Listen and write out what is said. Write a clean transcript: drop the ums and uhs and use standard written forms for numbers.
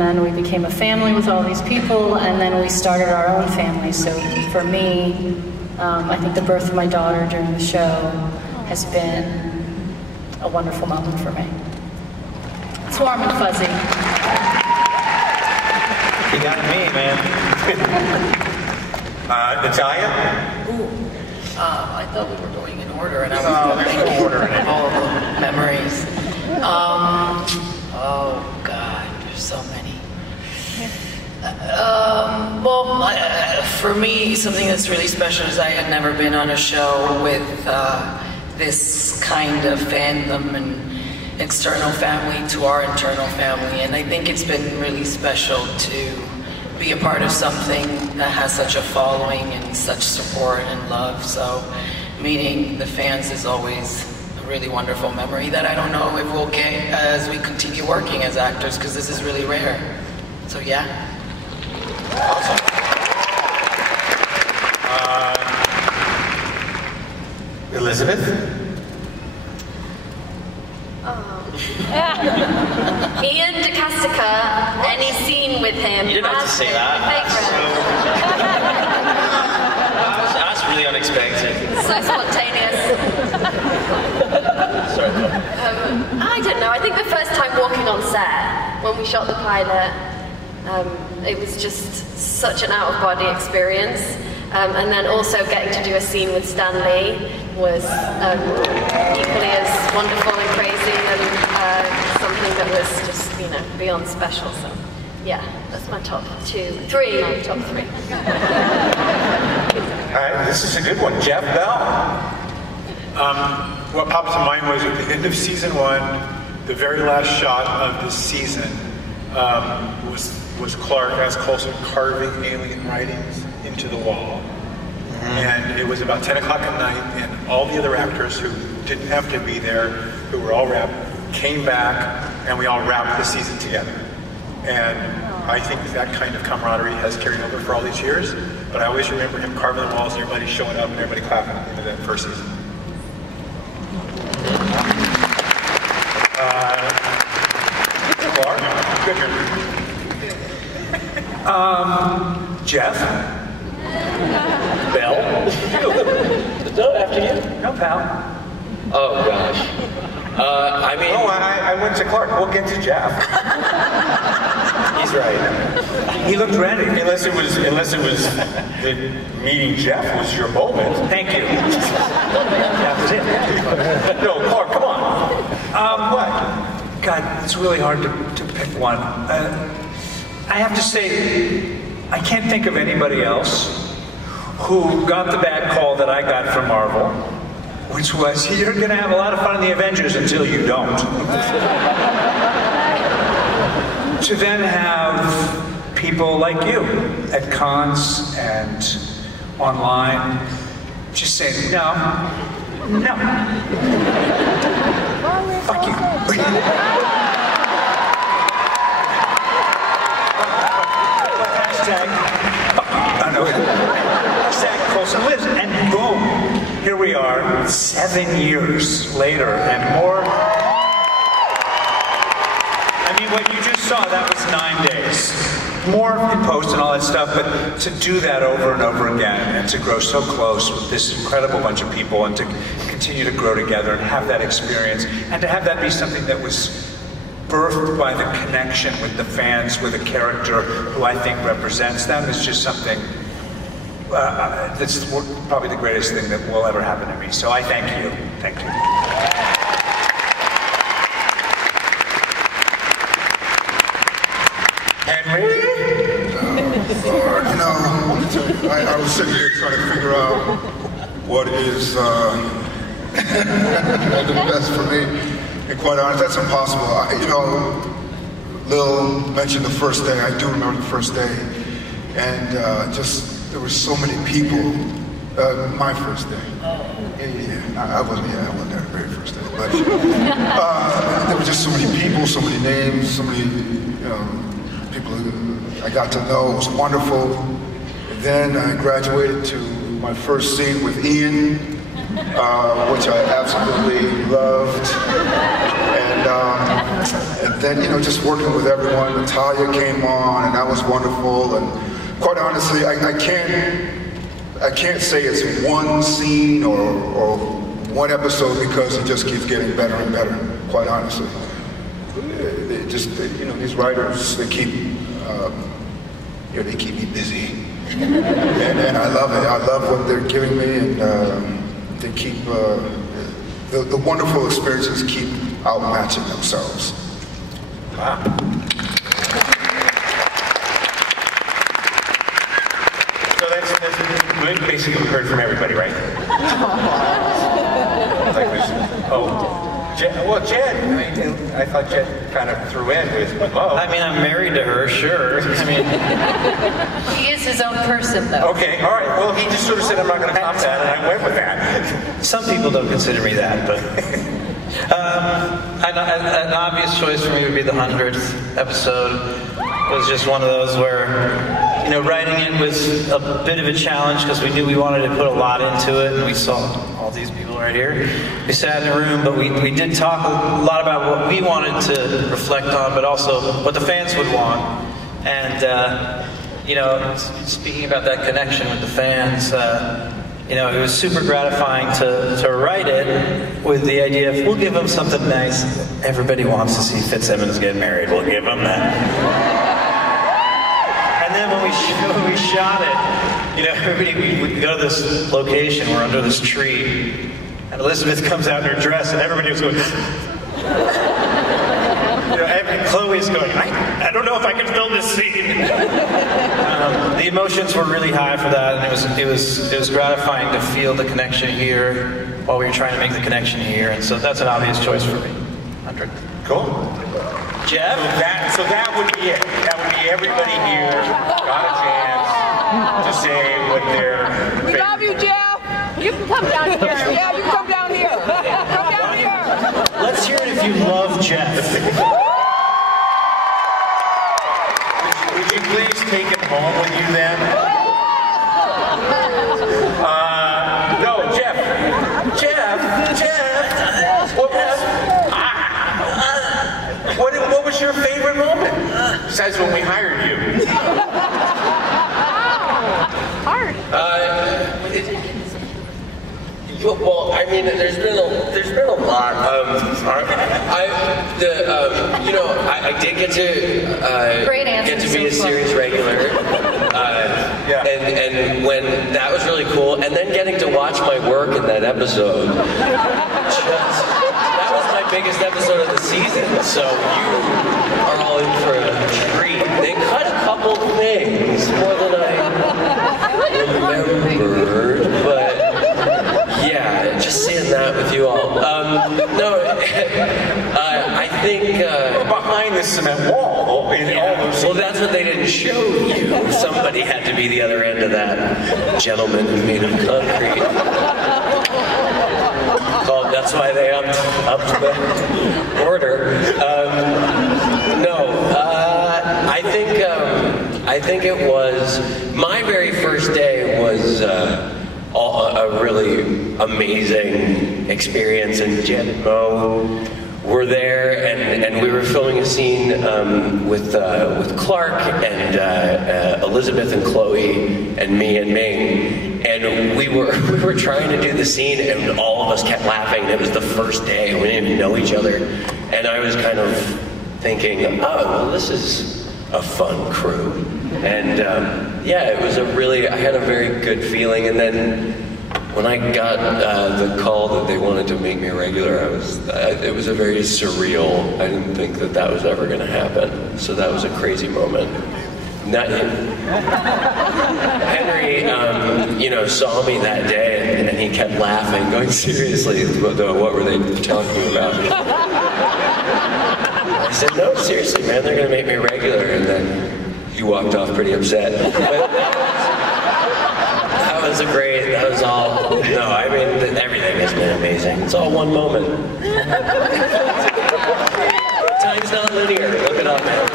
and then we became a family with all these people, and then we started our own family. So for me, I think the birth of my daughter during the show has been a wonderful moment for me. It's warm and fuzzy. You got me, man. Natalia? Ooh, I thought we were going in order, and I was there's no order in it. all the memories. Oh God, there's so many. For me, something that's really special is I had never been on a show with this kind of fandom and external family to our internal family, and I think it's been really special to be a part of something that has such a following and such support and love. So meeting the fans is always a really wonderful memory that I don't know if we'll get as we continue working as actors, because this is really rare. So yeah. Awesome. Elizabeth? Iain De Caestecker, any scene with him. You didn't have to say that. That's really unexpected. So spontaneous. Sorry. I don't know. I think the first time walking on set, when we shot the pilot, it was just such an out-of-body experience. And then also getting to do a scene with Stan Lee was equally as wonderful and crazy, and something that was just, you know, beyond special. So, yeah, that's my top three. Top three. All right, this is a good one. Jeph Bell. What popped to mind was at the end of season 1, the very last shot of this season was Clark as Coulson carving alien writings into the wall. And it was about 10 o'clock at night, and all the other actors who didn't have to be there, who were all wrapped, came back, and we all wrapped the season together. And I think that kind of camaraderie has carried over for all these years, but I always remember him carving the walls and everybody showing up and everybody clapping at the end of that first season. Clark? Good. Jeff? Bell? No, after you? No, pal. Oh, gosh. I mean... Oh, I went to Clark. We'll get to Jeff. He's right. He looked ready. Unless it was the meeting Jeff was your moment. Thank you. That was it. No, Clark, come on. What? God, it's really hard to pick one. I have to say, I can't think of anybody else who got the bad call that I got from Marvel, which was, you're going to have a lot of fun in the Avengers until you don't. To then have people like you at cons and online just saying, no. Fuck you. Hashtag, fuck you. I know. Hashtag Coulson lives, and boom, here we are, 7 years later, and more. I mean, what you just saw, that was 9 days. More in post and all that stuff, but to do that over and over again, and to grow so close with this incredible bunch of people, and to continue to grow together and have that experience, and to have that be something that was birthed by the connection with the fans, with a character who I think represents them, is just something that's probably the greatest thing that will ever happen to me. So I thank you. Thank you. Henry? Lord, you know, I was sitting here trying to figure out what is the best for me. And quite honest, that's impossible. Lil mentioned the first day. I do remember the first day. And there were so many people. My first day. I wasn't there the very first day. But there were just so many people, so many names, so many people I got to know. It was wonderful. And then I graduated to my first scene with Iain, which I absolutely loved. And And then, you know, just working with everyone. Natalia came on, and that was wonderful. And quite honestly, I can't say it's one scene or one episode because it just keeps getting better and better. Quite honestly, you know, these writers, they keep me busy, and I love it. I love what they're giving me, and they keep the wonderful experiences keep outmatching themselves. Wow. So that's basically heard from everybody, right? Jed. I mean, I thought Jed kind of threw in with love. I mean, I'm married to her, sure. I mean, He is his own person, though. Okay, all right. Well, he just sort of said, I'm not going to top that, and I went with that. some people don't consider me that, but an obvious choice for me would be the 100th episode. It was just one of those where, you know, writing it was a bit of a challenge because we knew we wanted to put a lot into it, and we saw all these people right here. We sat in a room, but we did talk a lot about what we wanted to reflect on, but also what the fans would want. And, you know, speaking about that connection with the fans, you know, it was super gratifying to write it with the idea of, we'll give them something nice. Everybody wants to see Fitzsimmons get married. We'll give them that. And then when we shot it, you know, everybody, we go to this location, we're under this tree, and Elizabeth comes out in her dress, and everybody was going, you know, and Chloe's going, I don't know if I can film this scene. The emotions were really high for that, and it was gratifying to feel the connection here while we were trying to make the connection here, and so that's an obvious choice for me. 100. Cool. Jeph? So that would be it. That would be everybody here got a chance to say what their We love you, Jeph. You can come down here. Yeah, you can come down here. Come down here. Let's hear it if you love Jeph. Would you please take him home with you then? No, Jeph. What was your favorite moment? Besides when we hired you. Hard. Well, I mean, there's been a lot. I did get to be a series regular. And when that was really cool, and then getting to watch my work in that episode, that was my biggest episode of the season. So you are all in for a treat. They cut a couple things more than I remembered, but yeah, just seeing that with you all. I think behind the cement wall in all those scenes. Well, that's what they didn't show you. Somebody had to be the other end of that gentleman made of concrete. That's why they upped the order. I think it was my very first day was a really amazing experience, and Jed and Mo were there, and we were filming a scene with Clark and Elizabeth and Chloe and me and Ming, and we were trying to do the scene, and all of us kept laughing. It was the first day, and we didn't even know each other, and I was kind of thinking, oh, well, this is a fun crew, and yeah, it was I had a very good feeling, and then when I got the call that they wanted to make me a regular, it was a very surreal. I didn't think that was ever going to happen. So that was a crazy moment. Henry, saw me that day, and he kept laughing, going, seriously, what were they talking about? I said, no, seriously, man, they're going to make me a regular. And then he walked off pretty upset. But that was all. No, I mean, everything has been amazing. It's all one moment. Time's not linear. Look it up, man.